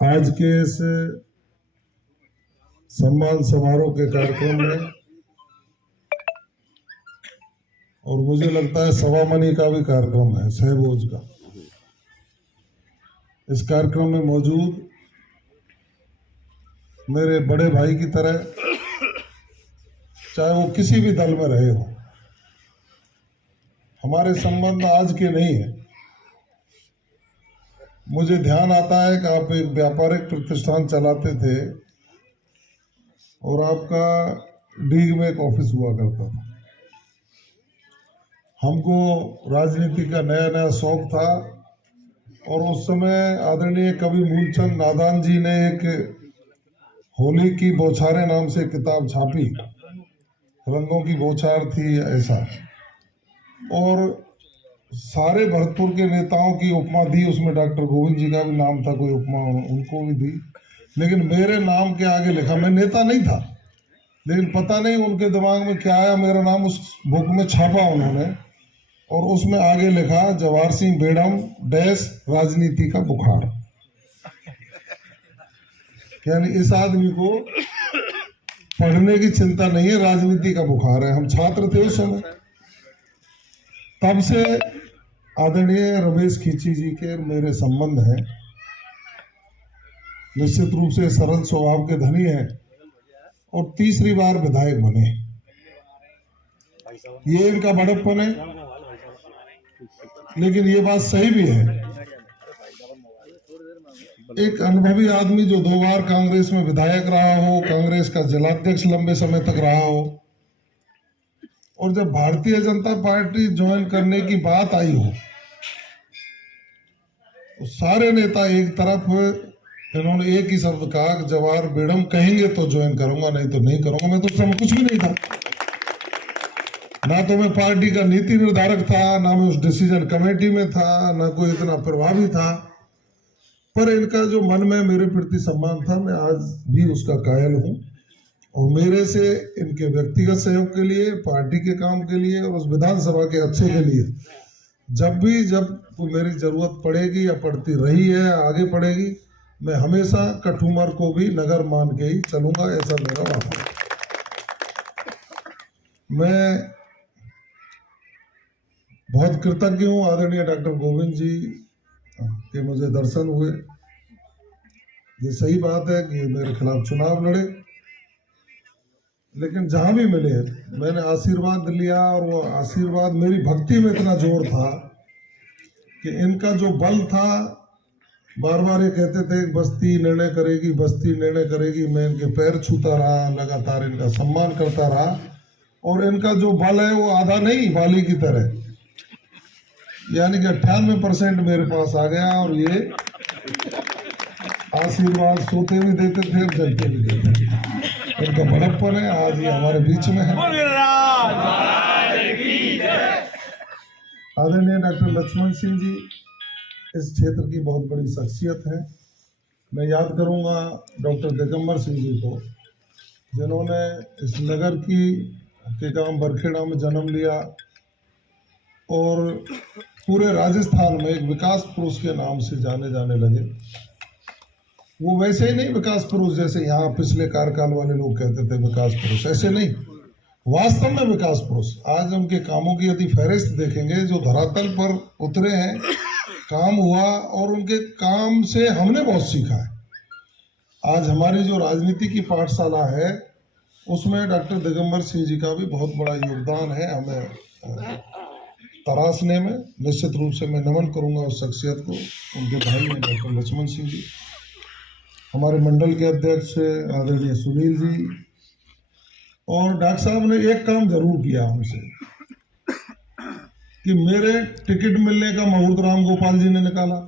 आज के इस सम्मान समारोह के कार्यक्रम में, और मुझे लगता है सवा मनी का भी कार्यक्रम है, सहभोज का, इस कार्यक्रम में मौजूद मेरे बड़े भाई की तरह, चाहे वो किसी भी दल में रहे हो, हमारे संबंध आज के नहीं है। मुझे ध्यान आता है कि आप एक व्यापारिक प्रतिष्ठान चलाते थे और आपका डीग में एक ऑफिस हुआ करता था। हमको राजनीति का नया नया शौक था और उस समय आदरणीय कवि मूलचंद नादान जी ने एक होली की बौछारें नाम से किताब छापी, रंगों की बौछार थी ऐसा, और सारे भरतपुर के नेताओं की उपमा दी। उसमें डॉक्टर गोविंद जी का भी नाम था, कोई उपमा उनको भी दी, लेकिन मेरे नाम के आगे लिखा। मैं नेता नहीं था, लेकिन पता नहीं उनके दिमाग में क्या आया, मेरा नाम उस बुक में छापा उन्होंने, और उसमें आगे लिखा जवाहर सिंह बेडम डैश राजनीति का बुखार। यानी इस आदमी को पढ़ने की चिंता नहीं है, राजनीति का बुखार है। हम छात्र थे उस समय। तब से आदरणीय रमेश खींची जी के मेरे संबंध हैं। निश्चित रूप से सरल स्वभाव के धनी हैं और तीसरी बार विधायक बने। ये इनका बड़प्पन है, लेकिन ये बात सही भी है। एक अनुभवी आदमी जो 2 बार कांग्रेस में विधायक रहा हो, कांग्रेस का जिलाध्यक्ष लंबे समय तक रहा हो, और जब भारतीय जनता पार्टी ज्वाइन करने की बात आई हो तो सारे नेता एक तरफ, इन्होंने एक ही शब्द कहा कि जवाहर बेडम कहेंगे तो ज्वाइन करूंगा, नहीं तो नहीं करूंगा। मैं तो उस समय कुछ भी नहीं था, ना तो मैं पार्टी का नीति निर्धारक था, ना मैं उस डिसीजन कमेटी में था, ना कोई इतना प्रभावी था। पर इनका जो मन में मेरे प्रति सम्मान था, मैं आज भी उसका कायल हूं। और मेरे से इनके व्यक्तिगत सहयोग के लिए, पार्टी के काम के लिए और उस विधानसभा के अच्छे के लिए जब मेरी जरूरत पड़ेगी, या पड़ती रही है, आगे पड़ेगी, मैं हमेशा कठुमर को भी नगर मान के ही चलूंगा, ऐसा मेरा वादा है। मैं बहुत कृतज्ञ हूँ आदरणीय डॉक्टर गोविंद जी के मुझे दर्शन हुए। ये सही बात है कि मेरे खिलाफ चुनाव लड़े, लेकिन जहां भी मिले मैंने आशीर्वाद लिया, और वो आशीर्वाद मेरी भक्ति में इतना जोर था कि इनका जो बल था, बार बार ये कहते थे बस्ती निर्णय करेगी, बस्ती निर्णय करेगी। मैं इनके पैर छूता रहा, लगातार इनका सम्मान करता रहा, और इनका जो बल है वो आधा नहीं, वाली की तरह, यानी कि 98% मेरे पास आ गया। और ये आशीर्वाद सोते भी देते थे और जलते भी देते थे। इनका बड़प्पन है, आज ये हमारे बीच में है। आदरणीय डॉक्टर लक्ष्मण सिंह जी इस क्षेत्र की बहुत बड़ी शख्सियत है। मैं याद करूंगा डॉक्टर दिगंबर सिंह जी को, जिन्होंने इस नगर के गांव बरखेड़ा में जन्म लिया और पूरे राजस्थान में एक विकास पुरुष के नाम से जाने जाने लगे। वो वैसे ही नहीं विकास पुरुष जैसे यहाँ पिछले कार्यकाल वाले लोग कहते थे विकास पुरुष, ऐसे नहीं, वास्तव में विकास पुरुष। आज उनके कामों की यदि फहरिस्त देखेंगे, जो धरातल पर उतरे हैं, काम हुआ, और उनके काम से हमने बहुत सीखा है। आज हमारी जो राजनीति की पाठशाला है, उसमें डॉक्टर दिगंबर सिंह जी का भी बहुत बड़ा योगदान है हमें तराशने में। निश्चित रूप से मैं नमन करूंगा उस शख्सियत को, उनके भाई हैं डॉक्टर लक्ष्मण सिंह जी, हमारे मंडल के अध्यक्ष आदरणीय सुनील जी। और डॉक्टर साहब ने एक काम जरूर किया हमसे कि मेरे टिकट मिलने का मुहूर्त राम गोपाल जी ने निकाला,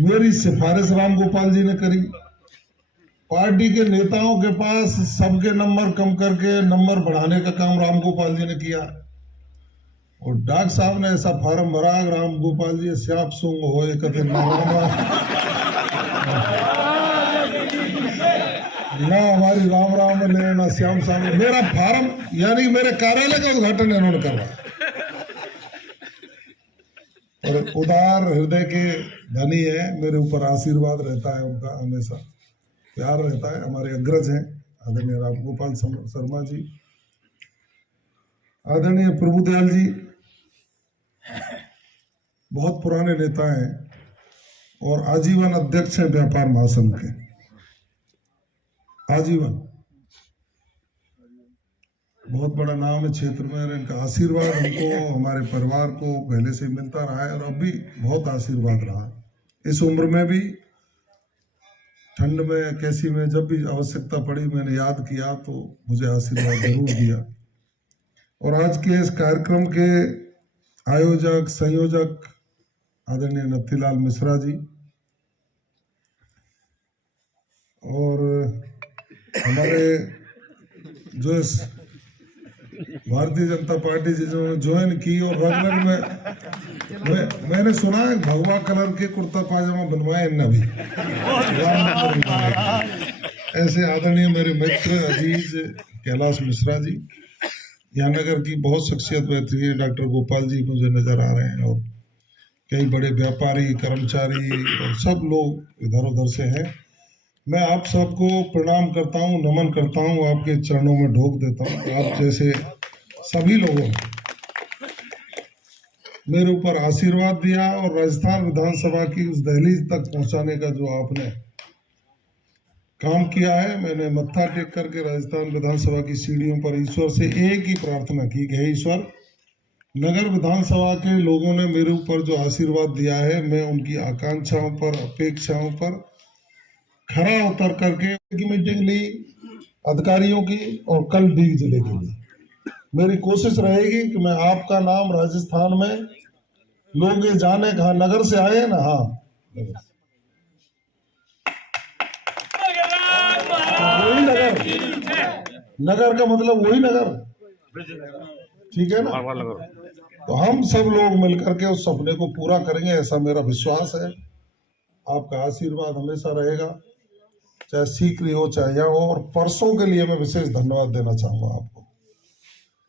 मेरी सिफारिश राम गोपाल जी ने करी। पार्टी के नेताओं के पास सबके नंबर कम करके नंबर बढ़ाने का काम राम गोपाल जी ने किया। और डॉक्टर साहब ने ऐसा फार्म भरा, राम गोपाल जी श्याप सुंग हो ना हमारी राम राम ले ना श्याम श्याम। मेरा फार्म यानी मेरे कार्यालय का उद्घाटन इन्होंने करवाया। और और उदार हृदय के धनी है। मेरे ऊपर आशीर्वाद रहता है उनका, हमेशा प्यार रहता है। हमारे अग्रज हैं आदरणीय रामगोपाल शर्मा जी, आदरणीय प्रभुदयाल जी, बहुत पुराने नेता हैं और आजीवन अध्यक्ष हैं व्यापार महासंघ के, आजीवन। बहुत बड़ा नाम है क्षेत्र में। इनका आशीर्वाद हमको, हमारे परिवार को पहले से मिलता रहा है और अब भी बहुत आशीर्वाद रहा। इस उम्र में भी, ठंड में, कैसी में, जब भी आवश्यकता पड़ी मैंने याद किया तो मुझे आशीर्वाद जरूर दिया। और आज के इस कार्यक्रम के आयोजक, संयोजक आदरणीय नथीलाल मिश्रा जी, और हमारे जो इस भारतीय जनता पार्टी जिन्होंने ज्वाइन की और रंग में मैंने सुना है भगवा कलर के कुर्ता पाजामा बनवाए इनने भी। ऐसे आदरणीय मेरे मित्र अजीज कैलाश मिश्रा जी, यहाँ नगर की बहुत शख्सियत बैठी है। डॉक्टर गोपाल जी मुझे नजर आ रहे हैं और कई बड़े व्यापारी, कर्मचारी और सब लोग इधर उधर से हैं। मैं आप सबको प्रणाम करता हूँ, नमन करता हूँ, आपके चरणों में ढोक देता हूँ। आप जैसे सभी लोगों ने मेरे ऊपर आशीर्वाद दिया और राजस्थान विधानसभा की उस दहलीज तक पहुंचाने का जो आपने काम किया है, मैंने मत्था टेक करके राजस्थान विधानसभा की सीढ़ियों पर ईश्वर से एक ही प्रार्थना की कि हे ईश्वर, नगर विधानसभा के लोगों ने मेरे ऊपर जो आशीर्वाद दिया है, मैं उनकी आकांक्षाओं पर, अपेक्षाओं पर खरा उतर करके की मीटिंग ली अधिकारियों की, और कल दीग जिले के लिए मेरी कोशिश रहेगी कि मैं आपका नाम राजस्थान में लोग ये जाने कहा नगर से आए ना। हाँ, वही नगर, नगर का मतलब वही नगर, ठीक है ना। तो हम सब लोग मिलकर के उस सपने को पूरा करेंगे, ऐसा मेरा विश्वास है। आपका आशीर्वाद हमेशा रहेगा, चाहे सीकरी हो चाहे यहाँ हो। और परसों के लिए मैं विशेष धन्यवाद देना चाहूंगा आपको।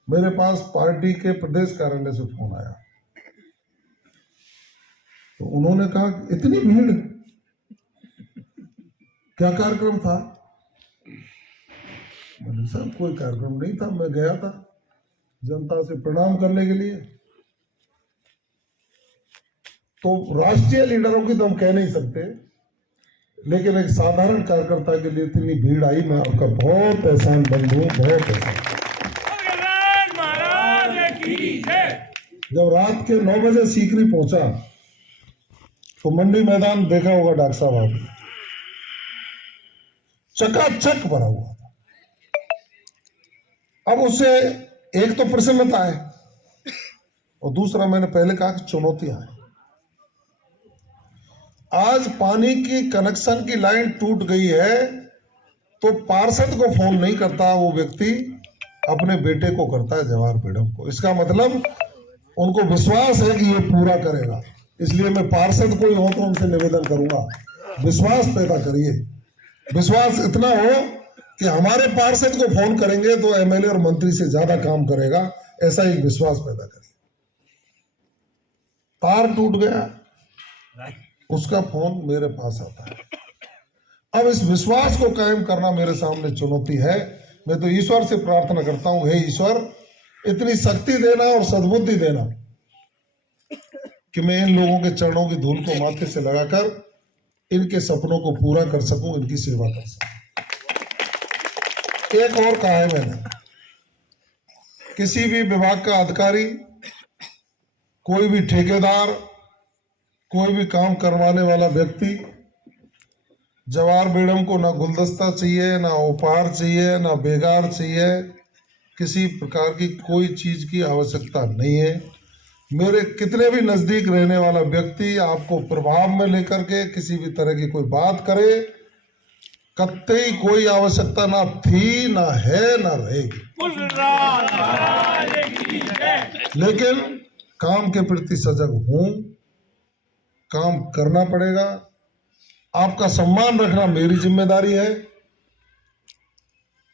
मेरे पास पार्टी के प्रदेश कार्यालय से फोन आया, तो उन्होंने कहा इतनी भीड़, क्या कार्यक्रम था? मैंने साहब कोई कार्यक्रम नहीं था, मैं गया था जनता से प्रणाम करने के लिए। तो राष्ट्रीय लीडरों की तो हम कह नहीं सकते, लेकिन एक साधारण कार्यकर्ता के लिए इतनी भीड़ आई, मैं आपका बहुत एहसान बंद हूं, बहुत एहसान। जब रात के 9 बजे सीकरी पहुंचा तो मंडी मैदान देखा होगा डॉक्टर साहब, आपने चकाचक भरा हुआ था। अब उससे एक तो प्रसन्नता है और दूसरा, मैंने पहले कहा कि चुनौतियां हैं। आज पानी की कनेक्शन की लाइन टूट गई है तो पार्षद को फोन नहीं करता वो व्यक्ति, अपने बेटे को करता है, जवाहर बेगम को। इसका मतलब उनको विश्वास है कि ये पूरा करेगा। इसलिए मैं पार्षद कोई हो तो उनसे निवेदन करूंगा, विश्वास पैदा करिए। विश्वास इतना हो कि हमारे पार्षद को फोन करेंगे तो एमएलए और मंत्री से ज्यादा काम करेगा, ऐसा एक विश्वास पैदा करिए। तार टूट गया, उसका फोन मेरे पास आता है। अब इस विश्वास को कायम करना मेरे सामने चुनौती है। मैं तो ईश्वर से प्रार्थना करता हूं, हे ईश्वर, इतनी शक्ति देना और सद्बुद्धि देना कि मैं इन लोगों के चरणों की धूल को माथे से लगाकर इनके सपनों को पूरा कर सकूं, इनकी सेवा कर सकूं। एक और कहा है मैंने, किसी भी विभाग का अधिकारी, कोई भी ठेकेदार, कोई भी काम करवाने वाला व्यक्ति, जवाहर बेगम को ना गुलदस्ता चाहिए, ना उपहार चाहिए, ना बेगार चाहिए, किसी प्रकार की कोई चीज की आवश्यकता नहीं है। मेरे कितने भी नजदीक रहने वाला व्यक्ति आपको प्रभाव में लेकर के किसी भी तरह की कोई बात करे, कतई कोई आवश्यकता ना थी, ना है, ना रहेगी। लेकिन काम के प्रति सजग हूं, काम करना पड़ेगा। आपका सम्मान रखना मेरी जिम्मेदारी है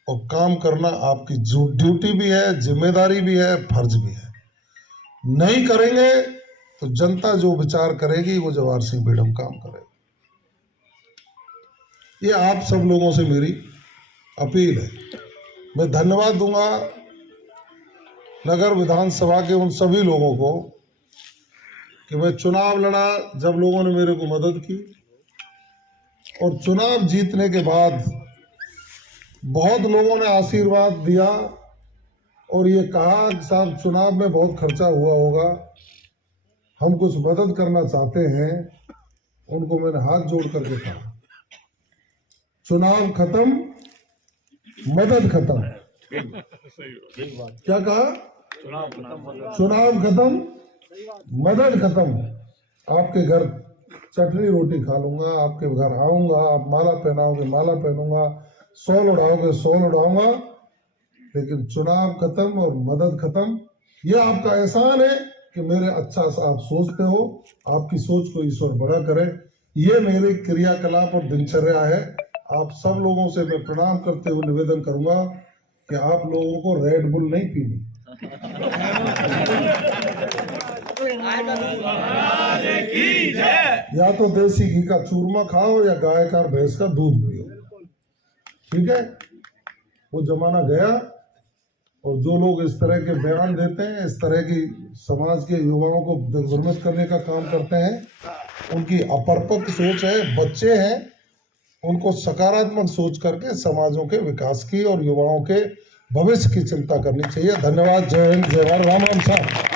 और काम करना आपकी ड्यूटी भी है, जिम्मेदारी भी है, फर्ज भी है। नहीं करेंगे तो जनता जो विचार करेगी वो जवाहर सिंह बेडम काम करेगा। ये आप सब लोगों से मेरी अपील है। मैं धन्यवाद दूंगा नगर विधानसभा के उन सभी लोगों को कि मैं चुनाव लड़ा जब लोगों ने मेरे को मदद की, और चुनाव जीतने के बाद बहुत लोगों ने आशीर्वाद दिया और ये कहा कि साहब चुनाव में बहुत खर्चा हुआ होगा, हम कुछ मदद करना चाहते हैं। उनको मैंने हाथ जोड़ करके कहा चुनाव खत्म मदद खत्म। क्या कहा? चुनाव खत्म मदद खत्म। आपके घर चटनी रोटी खा लूंगा, आपके घर आऊंगा, आप माला पहनाओगे माला पहनूंगा, शॉल उड़ाओगे शॉल उड़ाऊंगा, लेकिन चुनाव खत्म और मदद खत्म। ये आपका एहसान है कि मेरे अच्छा सा आप सोचते हो। आपकी सोच को ईश्वर बड़ा करे। ये मेरे क्रियाकलाप और दिनचर्या है। आप सब लोगों से मैं प्रणाम करते हुए निवेदन करूंगा कि आप लोगों को रेड बुल नहीं पीनी, या तो देसी घी का चूरमा खाओ या गाय का भैंस का दूध पियो। ठीक है, वो जमाना गया। और जो लोग इस तरह के बयान देते हैं, इस तरह की समाज के युवाओं को दिग्भ्रमित करने का काम करते हैं, उनकी अपरिपक्व सोच है, बच्चे हैं। उनको सकारात्मक सोच करके समाजों के विकास की और युवाओं के भविष्य की चिंता करनी चाहिए। धन्यवाद। जय हिंद, जय भारत। राम राम साहब।